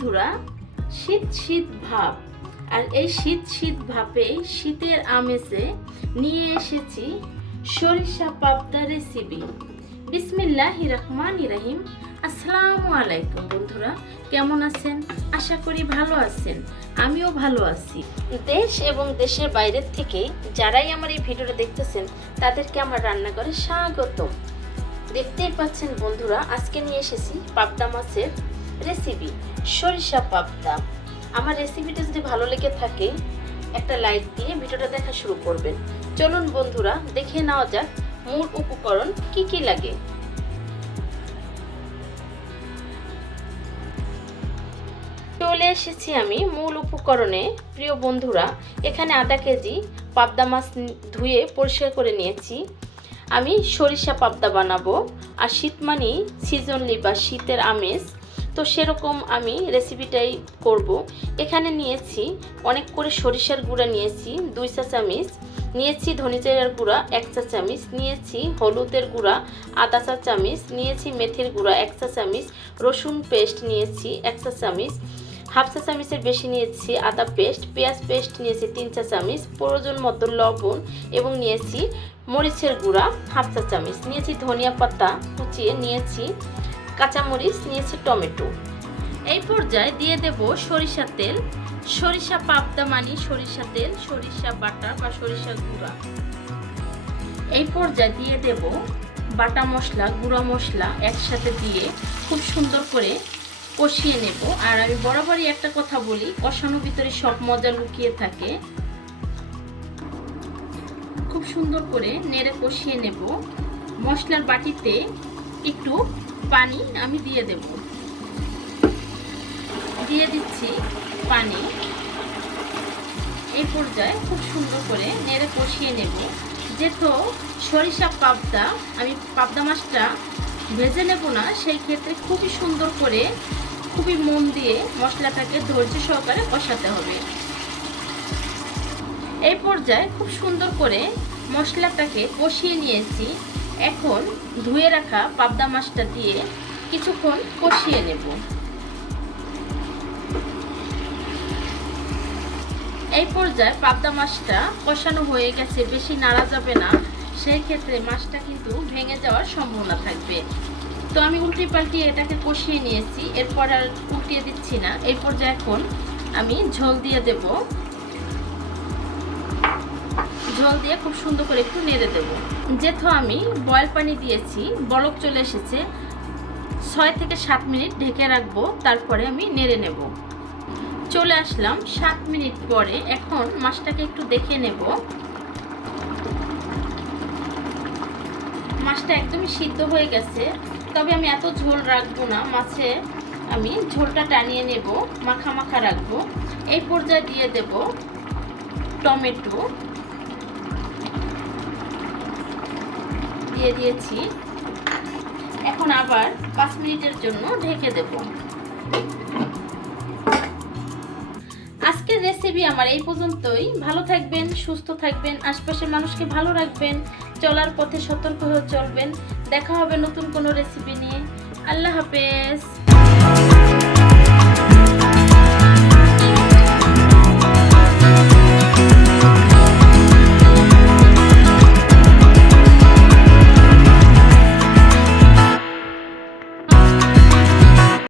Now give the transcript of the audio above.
বন্ধুরা, শীত শীত ভাব। আর এই শীত শীত ভাপে শীতের আমেজে নিয়ে এসেছি সরিষা পাবদা রেসিপি বিসমিল্লাহ রহমান রাহিম। আসসালামু আলাইকুম বন্ধুরা, কেমন আছেন? আশা করি ভালো আছেন। আমিও ভালো আছি। দেশ এবং দেশের বাইরের থেকে যারাই আমার এই ভিডিওটা দেখতেছেন, তাদেরকে আমার রান্নাঘরে স্বাগত দেখতেই পাচ্ছেন বন্ধুরা, আজকে নিয়ে এসেছি পাবদা মাছের রেসিপি, সরিষা পাবদা। আমার রেসিপিটা যদি ভালো লেগে থাকে, একটা লাইক দিয়ে ভিডিওটা দেখা শুরু করবেন। চলুন বন্ধুরা, দেখে নেওয়া যাক মূল উপকরণ কি কি লাগে। চলে এসেছি আমি মূল উপকরণে। প্রিয় বন্ধুরা, এখানে আধা কেজি পাবদা মাছ ধুয়ে পরিষ্কার করে নিয়েছি। আমি সরিষা পাবদা বানাবো। আর শীত মানেই সিজনলি বা শীতের আমেজ তো সেরকম আমি রেসিপিটাই করব। এখানে নিয়েছি অনেক করে সরিষার গুঁড়া নিয়েছি, দুই চা চামিচ নিয়েছি ধনিচার গুঁড়া, এক চা চামিচ নিয়েছি হলুদের গুঁড়া আধা চা চামিচ নিয়েছি মেথির গুঁড়া, এক চা চামিচ রসুন পেস্ট নিয়েছি, এক চা চামিচ হাফ চা চামিচের বেশি নিয়েছি আদা পেস্ট। পেঁয়াজ পেস্ট নিয়েছি তিন চা চামিচ প্রয়োজন মতো লবণ এবং নিয়েছি মরিচের গুঁড়া, হাফ চা চামিচ নিয়েছি ধনিয়া পাতা কুচিয়ে নিয়েছি কাঁচামরিচ, নিয়েছি টমেটো। এই পর্যায়ে দিয়ে দেব সরিষা তেল। সরিষা পাবদা মানি, সরিষা তেল, সরিষা বাটা বা সরিষা গুঁড়া। এই পর্যায়ে দিয়ে দেব বাটা মশলা, গুঁড়া মশলা একসাথে দিয়ে খুব সুন্দর করে কষিয়ে নেব। আর আমি বরাবরই একটা কথা বলি কষানোর ভিতরে সব মজা লুকিয়ে থাকে। খুব সুন্দর করে নেড়ে কষিয়ে নেব। মশলার বাটিতে একটু পানি আমি দিয়ে দেব। দিয়ে দিচ্ছি পানি। এই পর্যায়ে খুব সুন্দর করে নেড়ে কষিয়ে নেব। যেহেতু সরিষা পাবদা, আমি পাবদা মাছটা ভেজে নেব না, সেই ক্ষেত্রে খুবই সুন্দর করে খুবই মন দিয়ে মশলাটাকে ধৈর্য সহকারে কষাতে হবে। এই পর্যায়ে খুব সুন্দর করে মশলাটাকে কষিয়ে নিয়েছি। এখন ধুয়ে রাখা পাবদা মাছটা দিয়ে কিছুক্ষণ কষিয়ে নেব। এই পর্যায়ে পাবদা মাছটা কষানো হয়ে গেছে, বেশি নাড়া যাবে না। সেই ক্ষেত্রে মাছটা কিন্তু ভেঙে যাওয়ার সম্ভাবনা থাকবে। তো আমি উল্টে পাল্টিয়ে এটাকে কষিয়ে নিয়েছি, এরপর আর উল্টিয়ে দিচ্ছি না। এই পর্যায়ে এখন আমি ঝোল দিয়ে দেব। ঝোল দিয়ে খুব সুন্দর করে একটু নেড়ে দেব। যেহেতু আমি বয়েল পানি দিয়েছি, বলক চলে এসেছে, ছয় থেকে সাত মিনিট ঢেকে রাখব, তারপরে আমি নেড়ে নেব। চলে আসলাম সাত মিনিট পরে, এখন মাছটাকে একটু দেখে নেব। মাছটা একদমই সিদ্ধ হয়ে গেছে, তবে আমি এত ঝোল রাখব না, মাছে আমি ঝোলটা টানিয়ে নেব, মাখা মাখা রাখব। এই পর্যায়ে দিয়ে দেব টমেটো। দিয়ে দিয়েছি। এখন আবার পাঁচ মিনিটের জন্য ঢেকে দেব। আজকের রেসিপি আমার এই পর্যন্তই। ভালো থাকবেন, সুস্থ থাকবেন, আশপাশের মানুষকে ভালো রাখবেন, চলার পথে সতর্ক হয়ে চলবেন। দেখা হবে নতুন কোনো রেসিপি নিয়ে। আল্লাহ হাফেজ।